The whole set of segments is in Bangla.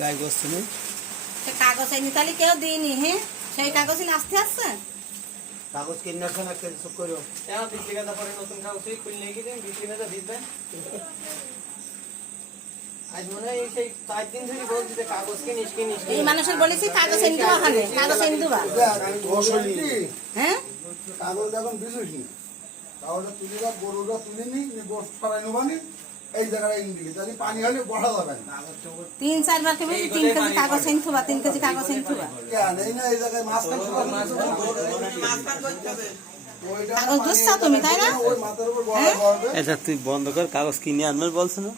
গায়ে বসছে না কাগজ এনে তাহলে কেউ দিইনি। হ্যাঁ, সেই কাগজ আসতে আসছে কাগজ কিনে আসেন একটা চুপ করো নতুন কাগজ খুললে গিয়ে দিবেন। আজ মনে হয় সেই 4 দিন ধরে বলছি যে কাগজ কিনিস। এই মানুষের বলেছি কাগজ এনে দেওয়া হবে, কাগজ এনে দেওয়া। হ্যাঁ, কাগজ এখন বিশুসনি কাগজটা তুলে যা গরুটা তুলে নি গোস ছড়াই নেবানি এই জায়গায় ইন্ডিকে তাহলে পানি হলে বড়া যাবে না 3-4 বার কেবল 3 কেজি কাগজ এনে থুবা, 3 কেজি কাগজ এনে থুবা। কেন এই না এই জায়গায় মাছ কাটতে কাগজ দুসছা তুমি তাই না? ওই মাথার উপর বড়া হবে। আচ্ছা তুই বন্ধ কর, কাগজ কিনে আনবে বলছ না?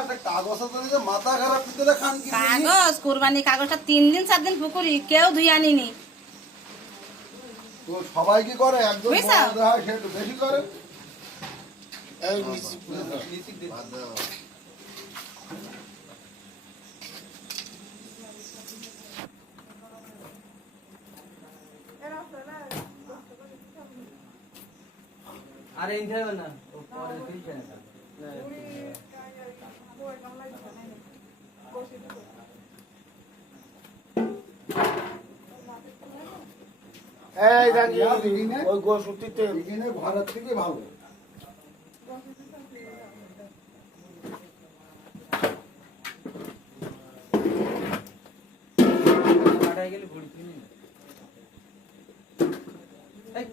একটা কাগজ তো মাথা খারাপ ভিতরে খান কি কাগজ কুরবানি কাগজটা 3 দিন 4 দিন পুকুরি কেউ ধুই আনিনি। তো সবাই কি করে একজন বুঝছো? বড় হয় সে একটু বেশি করে এই নিচি আরে ইনতে হবে না, ও পরে দিছে না। এই জানি ওই গোসুতিতে বিগিনে ঘরের থেকে ভালো কাটাই গেলে ঘুরি কিনি। এই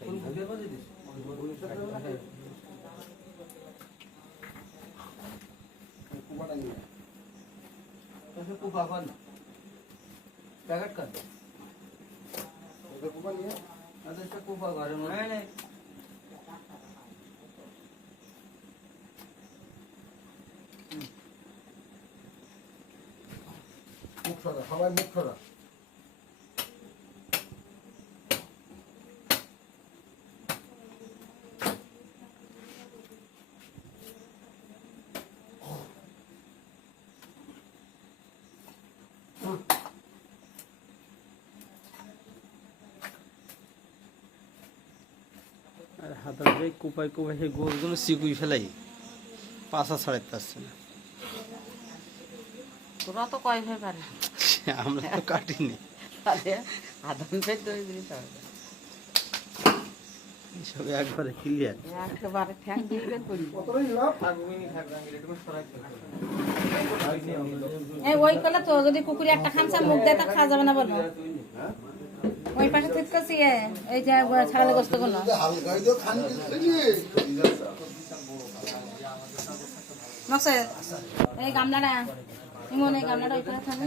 ফুল ঘুরে বাজে দিস। तो कुपा कौन पैकेट कर কুপা নিয়ে अरे इसका कुपा घर में नहीं মুখ সরা সবাই মুখ সরা আর হাতের যে কুপাই সেই গোলগুলো চিকুই ফেলাই পাশা ছড়াইতে পারছে না। তোরা তো কয় ভাই পারে, আমরা তো কাটিনি, তাহলে আদান পে দই দিলি তো সব একবারে ক্লিয়ার। একেবারে ঠ্যাং দিয়ে বের করি। কতটাই লাভ থাকবেনি থাকবে একটু সরাইতে এই ওই কলা তো যদি কুকুরি একটা খামসা মুখ দেয় তা খাওয়া যাবে না বলো। ওই পাশে থিতকাছি এই যে ছাগলের গোশত গুলো হালকা তো খান মকসে এই গামলাটা ইমন এই গামলাটা ওই করে থাকবে।